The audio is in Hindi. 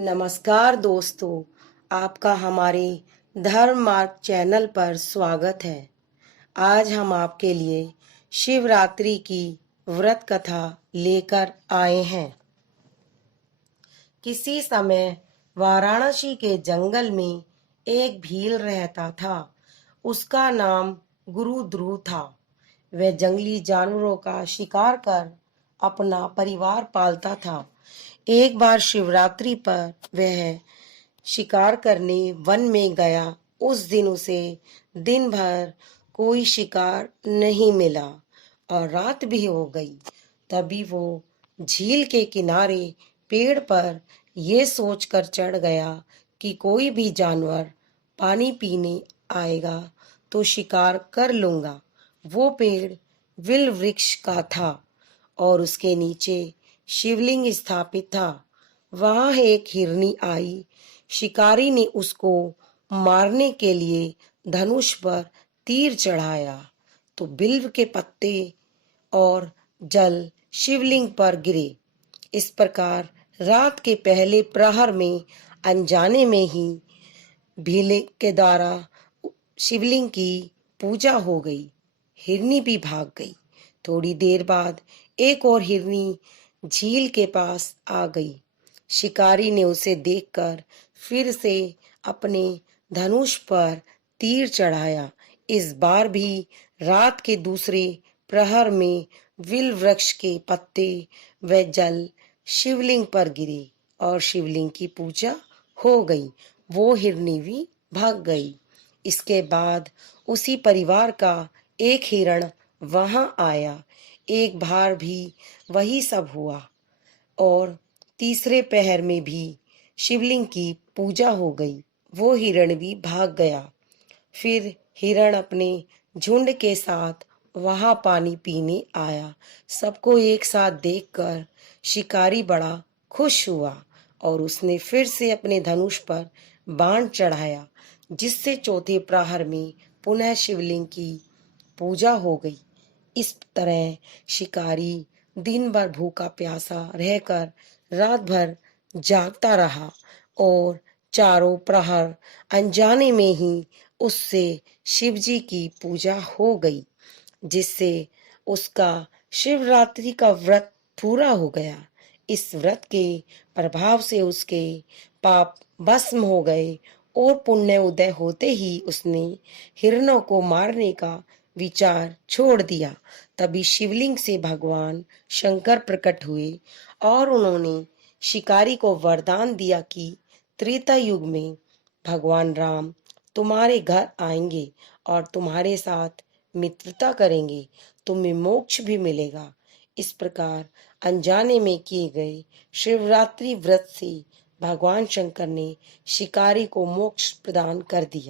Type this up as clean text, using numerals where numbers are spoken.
नमस्कार दोस्तों, आपका हमारे धर्म मार्ग चैनल पर स्वागत है। आज हम आपके लिए शिवरात्रि की व्रत कथा लेकर आए हैं। किसी समय वाराणसी के जंगल में एक भील रहता था। उसका नाम गुरु ध्रुव था। वह जंगली जानवरों का शिकार कर अपना परिवार पालता था। एक बार शिवरात्रि पर वह शिकार करने वन में गया। उस दिन उसे दिन भर कोई शिकार नहीं मिला और रात भी हो गई। तभी वो झील के किनारे पेड़ पर ये सोचकर चढ़ गया कि कोई भी जानवर पानी पीने आएगा तो शिकार कर लूंगा। वो पेड़ विल वृक्ष का था और उसके नीचे शिवलिंग स्थापित था। वहां एक हिरनी आई। शिकारी ने उसको मारने के लिए धनुष पर तीर चढ़ाया तो बिल्व के पत्ते और जल शिवलिंग पर गिरे। इस प्रकार रात के पहले प्रहर में अनजाने में ही भीले के द्वारा शिवलिंग की पूजा हो गई। हिरनी भी भाग गई। थोड़ी देर बाद एक और हिरनी झील के पास आ गई। शिकारी ने उसे देखकर फिर से अपने धनुष पर तीर चढ़ाया। इस बार भी रात के दूसरे प्रहर में विल वृक्ष के पत्ते व जल शिवलिंग पर गिरे और शिवलिंग की पूजा हो गई। वो हिरनी भी भाग गई। इसके बाद उसी परिवार का एक हिरण वहां आया। एक बार भी वही सब हुआ और तीसरे पहर में भी शिवलिंग की पूजा हो गई। वो हिरण भी भाग गया। फिर हिरण अपने झुंड के साथ वहां पानी पीने आया। सबको एक साथ देखकर शिकारी बड़ा खुश हुआ और उसने फिर से अपने धनुष पर बाण चढ़ाया, जिससे चौथे प्रहर में पुनः शिवलिंग की पूजा हो गई। इस तरह शिकारी दिन भर भूखा प्यासा रहकर रात भर जागता रहा और चारों प्रहर अनजाने में ही उससे शिवजी की पूजा हो गई, जिससे उसका शिवरात्रि का व्रत पूरा हो गया। इस व्रत के प्रभाव से उसके पाप भस्म हो गए और पुण्य उदय होते ही उसने हिरणों को मारने का विचार छोड़ दिया। तभी शिवलिंग से भगवान शंकर प्रकट हुए और उन्होंने शिकारी को वरदान दिया कि त्रेता युग में भगवान राम तुम्हारे घर आएंगे और तुम्हारे साथ मित्रता करेंगे। तुम्हें मोक्ष भी मिलेगा। इस प्रकार अनजाने में किए गए शिवरात्रि व्रत से भगवान शंकर ने शिकारी को मोक्ष प्रदान कर दिया।